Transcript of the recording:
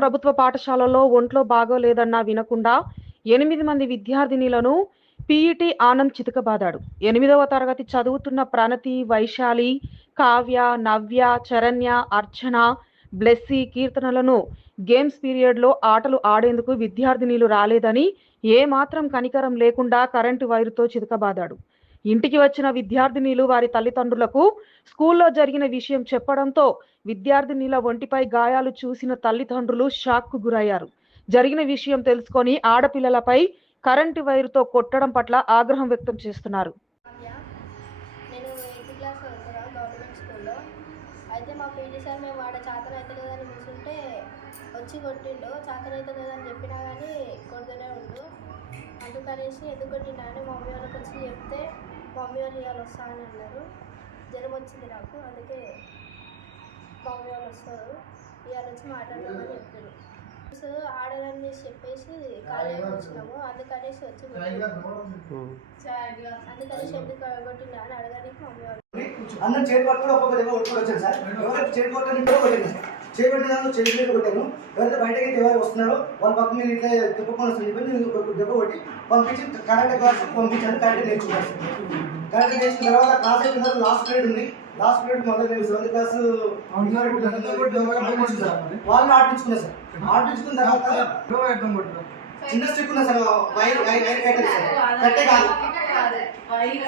ప్రభుత్వ పాఠశాలలో ఒంట్లో బాగోలేదన్నా వినకుండా 8 మంది విద్యార్థినిలను పీఈటీ ఆనంద్ చితకబాదాడు. 8వ తరగతి చదువుతున్న ప్రణతి, వైశాలి, కావ్య, నవ్య, చరణ్య, అర్చన, బ్లెస్సీ, కీర్తనలను గేమ్స్ పీరియడ్లో ఆటలు ఆడేందుకు విద్యార్థినిలు రాలేదని ఏమాత్రం కనికరం లేకుండా కరెంటు వైరుతో చితకబాదాడు. ఇంటికి వచ్చిన విద్యార్థినిలు వారి తల్లిదండ్రులకు స్కూల్లో జరిగిన విషయం చెప్పడంతో విద్యార్థినిల ఒంటిపై గాయాలు చూసిన తల్లిదండ్రులు షాక్కు గురయ్యారు. జరిగిన విషయం తెలుసుకొని ఆడపిల్లలపై కరెంటు వైరుతో కొట్టడం పట్ల ఆగ్రహం వ్యక్తం చేస్తున్నారు. నేను 8th క్లాస్ చదువుతున్నా గవర్నమెంట్ స్కూల్లో. అయితే మా పీటీ సార్ మేము ఆడ చేతన అయితే లేదని కూర్చుంటే వచ్చి కొట్టిండు. చేతన అయితే లేదని చెప్పినా కానీ కొడుతూనే ఉండు. అందుకనేసి ఎందుకు కొట్టిండా అని మమ్మీ వాళ్ళకి వచ్చి చెప్తే మమ్మీ వాళ్ళు ఇవాళ వస్తానని అన్నారు. జ్వరం వచ్చింది నాకు, అందుకే మమ్మీ వాళ్ళు వస్తారు ఇవాళ వచ్చి మాట్లాడదామని చెప్పారు. ఆడదని చెప్పేసి కాలేజీకి వచ్చినాము, అందుకనేసి వచ్చి అందుకనేసి ఎందుకు కొట్టిందా అని అడగడానికి మమ్మీ వాళ్ళు అందరం చేతి పట్టుకుని ఒక్కొక్క దగ్గర కొట్టుకొని వచ్చాను సార్. ఎవరైతే చేతి కొట్టని కూడా కొట్టాను సార్. చేయబట్టినాను చేతి మీద కొట్టాను. ఎవరైతే బయటకి ఎవరు వస్తున్నారో వాళ్ళ పక్కన మీరు ఇట్లా తిప్పకుండా వస్తుంది చెప్పి నేను దెబ్బ కొట్టి పంపించి కరాటే క్లాస్ పంపించాను. కరాటే నేర్చుకున్నాను సార్. కరాటే నేర్చుకున్న తర్వాత క్లాస్ అయిపోయిన లాస్ట్ పీరియడ్ ఉంది. లాస్ట్ పీరియడ్ మొదలు నేను 7th క్లాస్ వాళ్ళని ఆడించుకున్నాను సార్. ఆడించుకున్న తర్వాత చిన్న స్టిక్ ఉన్నా సార్, వైర్ కట్టే సార్, కట్టే కాదు వైర్